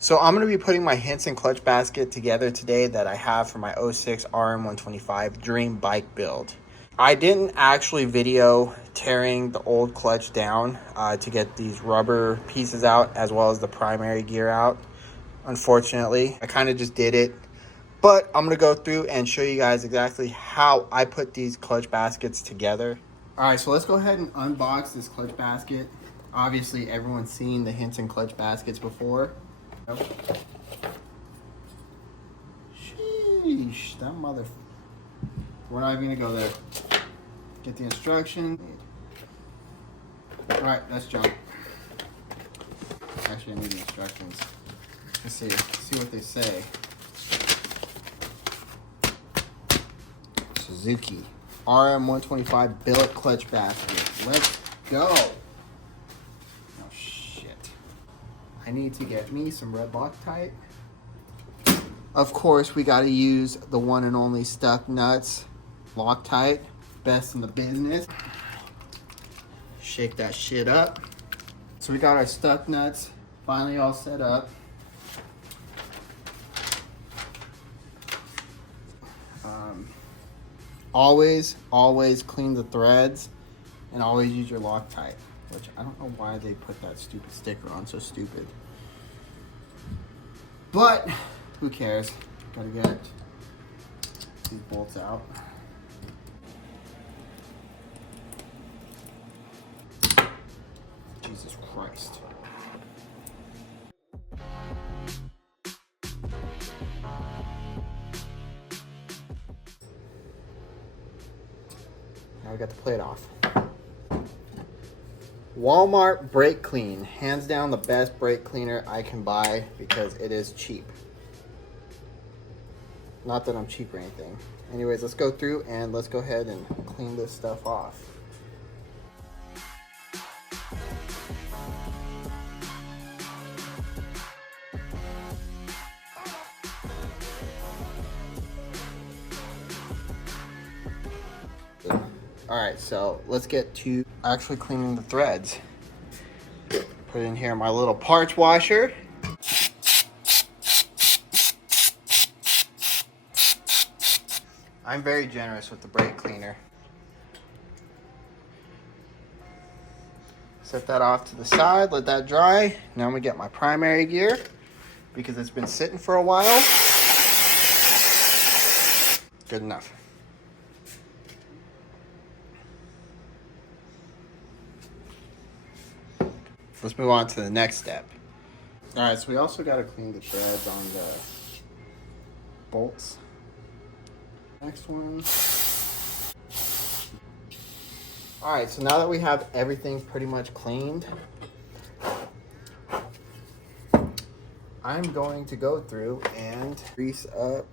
So I'm going to be putting my Hinson clutch basket together today that I have for my 06 RM125 Dream Bike build. I didn't actually video tearing the old clutch down to get these rubber pieces out as well as the primary gear out. Unfortunately, I kind of just did it. But I'm going to go through and show you guys exactly how I put these clutch baskets together. Alright, so let's go ahead and unbox this clutch basket. Obviously, everyone's seen the Hinson clutch baskets before. Sheesh, that mother... We're not even gonna go there. Get the instruction. Alright, let's jump. Actually, I need the instructions. Let's see what they say. Suzuki RM125 billet clutch basket. Let's go. Oh shit. I need to get me some red Loctite. Of course, we got to use the one and only Stuck Nuts Loctite. Best in the business. Shake that shit up. So we got our Stuck Nuts finally all set up. Always clean the threads and always use your Loctite, which I don't know why they put that stupid sticker on, so stupid. But who cares? Gotta get these bolts out. Jesus Christ. Now we got the plate off. Walmart brake clean, hands down the best brake cleaner I can buy because it is cheap. Not that I'm cheap or anything. Anyways, let's go through and let's go ahead and clean this stuff off. Alright, so let's get to actually cleaning the threads. Put in here my little parts washer. I'm very generous with the brake cleaner. Set that off to the side, let that dry. Now I'm gonna get my primary gear because it's been sitting for a while. Good enough. Let's move on to the next step. All right, so we also got to clean the threads on the bolts. Next one. All right, so now that we have everything pretty much cleaned, I'm going to go through and grease up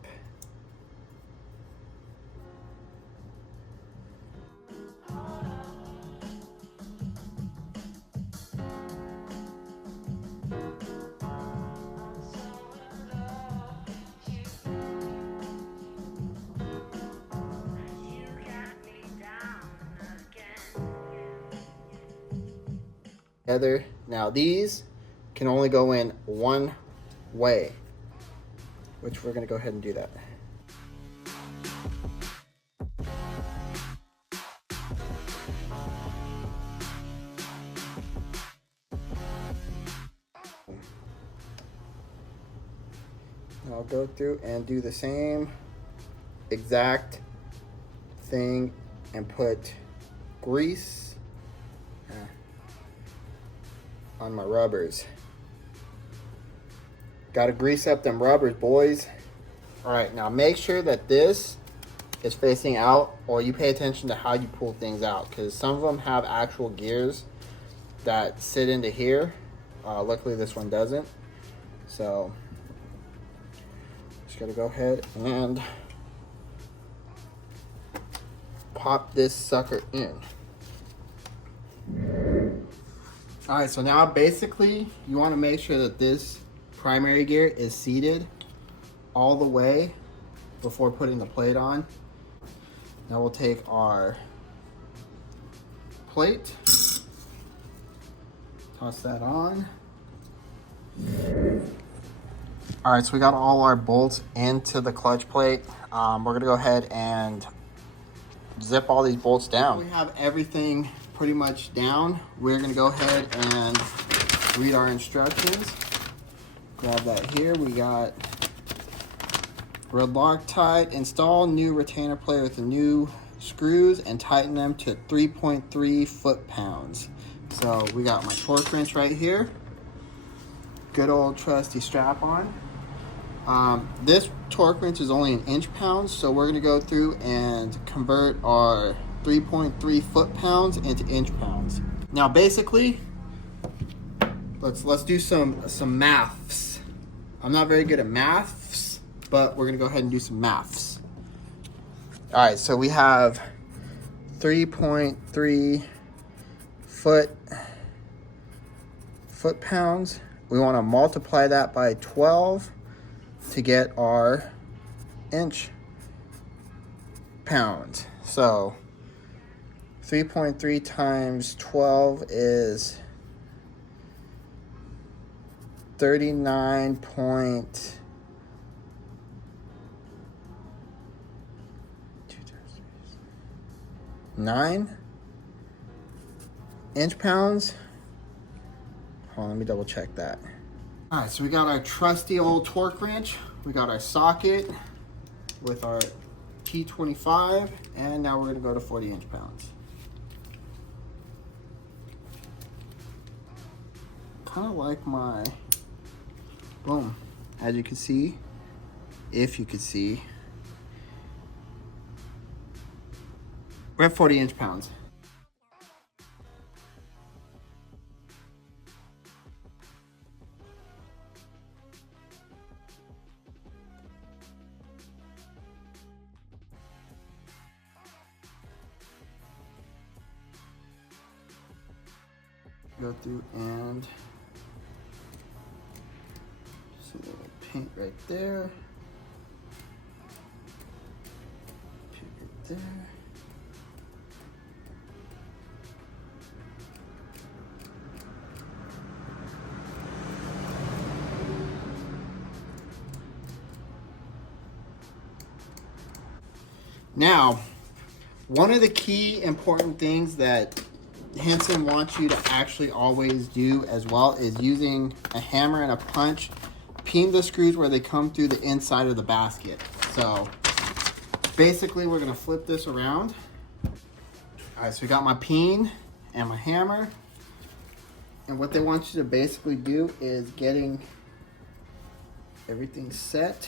together. Now these can only go in one way, which we're going to go ahead and do that. I'll go through and do the same exact thing and put grease on my rubbers. Gotta grease up them rubbers, boys. All right, now make sure that this is facing out, or you pay attention to how you pull things out, because some of them have actual gears that sit into here. Luckily this one doesn't. So just gotta go ahead and pop this sucker in. All right, so now basically you want to make sure that this primary gear is seated all the way before putting the plate on. Now we'll take our plate, toss that on. All right, so we got all our bolts into the clutch plate. We're gonna go ahead and zip all these bolts down. We have everything pretty much down. We're gonna go ahead and read our instructions. Grab that here. We got Loctite. Install new retainer plate with the new screws and tighten them to 3.3 foot-pounds. So we got my torque wrench right here. Good old trusty strap on. This torque wrench is only in inch-pounds, so we're going to go through and convert our 3.3 foot-pounds into inch-pounds. Now, basically, let's do some maths. I'm not very good at maths, but we're going to go ahead and do some maths. All right, so we have 3.3 foot-pounds. We want to multiply that by 12 to get our inch pounds. So 3.3 times 12 is 39.9 inch pounds. Hold on, let me double check that. All right, so we got our trusty old torque wrench. We got our socket with our T25, and now we're gonna go to 40 inch pounds. Kind of like my, boom. As you can see, if you could see, we're at 40 inch pounds. Go through and just a little paint right there. Paint right there. Now, one of the key important things that Hinson wants you to actually always do as well is using a hammer and a punch, peen the screws where they come through the inside of the basket. So basically we're gonna flip this around. All right, so we got my peen and my hammer. And what they want you to basically do is getting everything set.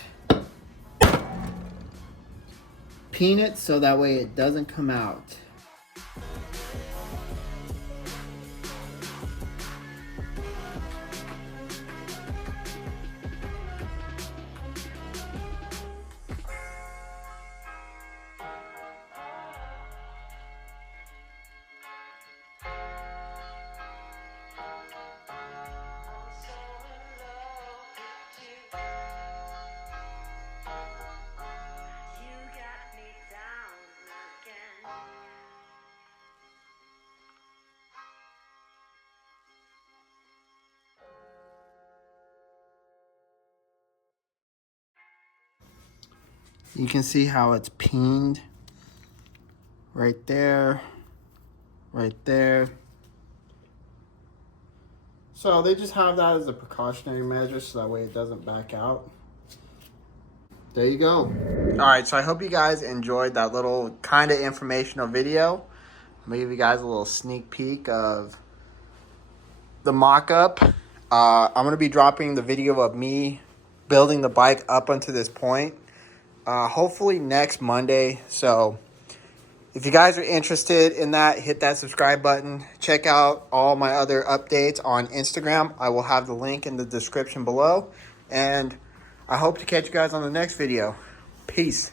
Peen it so that way it doesn't come out. You can see how it's peened right there, right there. So they just have that as a precautionary measure so that way it doesn't back out. There you go. All right, so I hope you guys enjoyed that little kind of informational video. I'm gonna give you guys a little sneak peek of the mock-up. I'm gonna be dropping the video of me building the bike up until this point. Hopefully next Monday. So if you guys are interested in that, hit that subscribe button. Check out all my other updates on Instagram. I will have the link in the description below. And I hope to catch you guys on the next video. Peace.